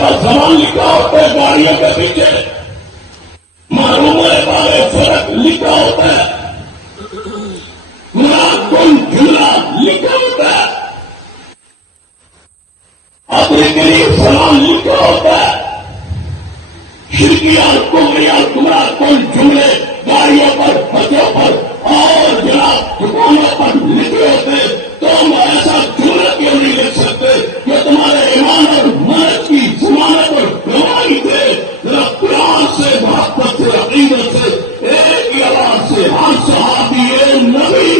پر زمان لکھا ہوتا ہے گاڑیوں کے پیچھے، معلوم ہونے والے فرق لکھا ہوتا ہے، مراد کن جملہ لکھا ہوتا ہے، اپنے قریب سلام لکھا ہوتا ہے، شرکیات کمریات گمراہ کن جملے گاڑیوں پر بچوں پر اور جناب دکانوں پر لکھے ہوتے، تم ایسا جملہ کیوں نہیں لکھ سکتے کہ تمہارے ایمان اور مرد کی ضمانت اور گواہی دے؟ ذرا قرآن سے محبت سے عقیدت سے ایک ہی آواز سے ہم صحابی نبی،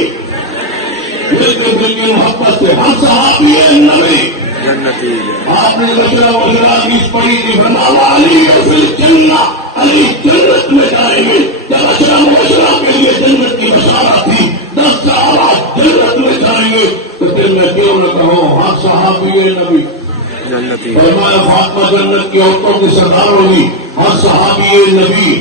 بالکل دل کی محبت سے ہم صحابی نبی جنتی آپ نے بشرا وغیرہ کی پڑھی تھی، بناوا علی فی الجنہ، علی جنت میں جائیں گے، جب بشرا مبشرہ کے لیے جنت کی بشارت تھی، 10 صحابہ جنت میں جائیں گے، تو پھر میں کیوں نہ کہوں ہاں صحابی نبی؟ جنتی فرمایا فاطمہ جنت کی عورتوں کی سردار ہوگی، ہاں صحابی نبی۔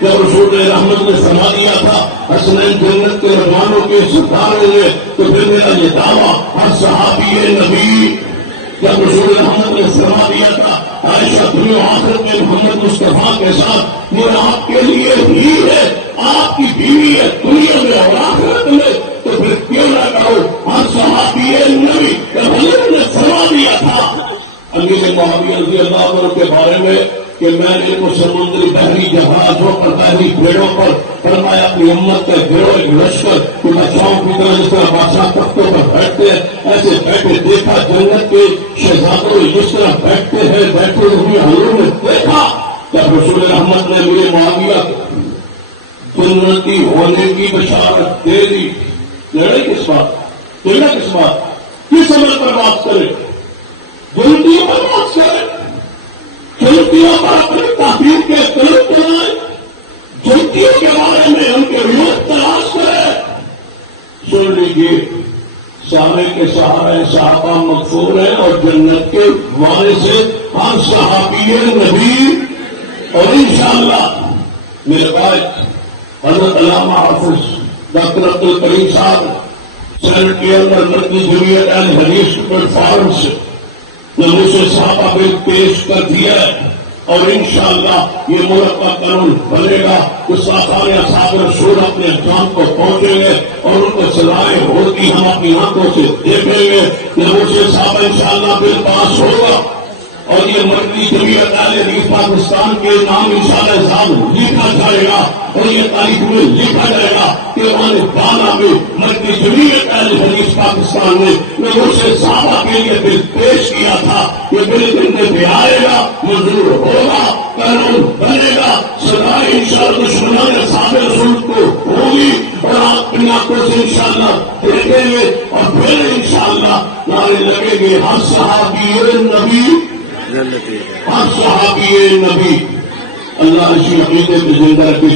جب رسول رحمت نے فرما دیا تھا حسنین جنت کے نوجوانوں کے سردار ہوں گے، تو پھر میرا یہ دعویٰ ہاں صحابی نبی۔ جب رسول رحمت نے فرما دیا تھا عائشہ دنیا آخرت میں محمد مصطفیٰ کے ساتھ یہ آپ کے لیے ہی ہے، آپ کی بیوی ہے دنیا میں اور آخرت میں، تو پھر کیوں نہ کہو ہاں صحابی نبی؟ جب حضرت نے فرما دیا تھا امیر معاویہ رضی اللہ عنہ کے بارے میں کہ میں نے کو سمندری بحری جہازوں پر بحری بھیڑوں پر فرمایا اپنی امت کے گروہ ایک لشکر کہ بادشاہوں کی طرح جس طرح بادشاہ تختوں پر بیٹھتے ہیں ایسے بیٹھے دیکھا، جنت کے شہزادوں جس طرح بیٹھتے ہیں بیٹھے ہوئے حضور نے دیکھا۔ جب رسول رحمت نے میرے معاویہ جنتی ہونے کی بشارت دے دی، لڑائی کس بات، لڑنا کس بات، کس عمل پر بات کرے؟ جنتیوں پر بات کرے، جنتیوں پر اپنی تحقیق کے قلم بنائے، جنتیوں کے بارے میں ان کے روپ تلاش کرے۔ سن لیجیے، سارے کے سارے صحابہ مغفور ہیں اور جنت کے وارث سے ہم صحابی نبی، اور انشاءاللہ میرے بھائی حضرت علامہ حافظ ڈاکٹر عبد الکریم صاحب سینٹ کے اندر مرکزی جمعیت اہل حدیث پلیٹ فارم سے نموذج صحابہ بل پیش کر دیا ہے، اور انشاءاللہ یہ ملک کا قانون بنے گا۔ اس آثار اصحاب رسول اپنے انجام کو پہنچیں گے اور ان کو سزائیں ہوتی ہم اپنی آنکھوں سے دیکھیں گے۔ نموذج صاحب انشاءاللہ بل پاس ہوگا اور یہ مرکزی جمعیت اہل حدیث پاکستان کے نام انشاءاللہ صاحب لکھا جائے گا، اور یہ تاریخ میں لکھا جائے گا کہ انہوں نے بالا میں مرکزی جمعیت اہل حدیث پاکستان نے نموذج صحابہ کے لیے بل پیش کیا تھا۔ یہ بل دن میں آئے گا، منظور ہوگا، قانون بنے گا، سزائیں انشاءاللہ دشمنان اصحاب رسول کو ہوگی، اور آپ اپنی آنکھوں سے انشاءاللہ دیکھیں گے، اور پھر انشاءاللہ نعرے لگیں گے ہم صحابی نبی، جنتی ہم صحابی نبی۔ اللہ اسی عقیدے کو زندہ رکھے،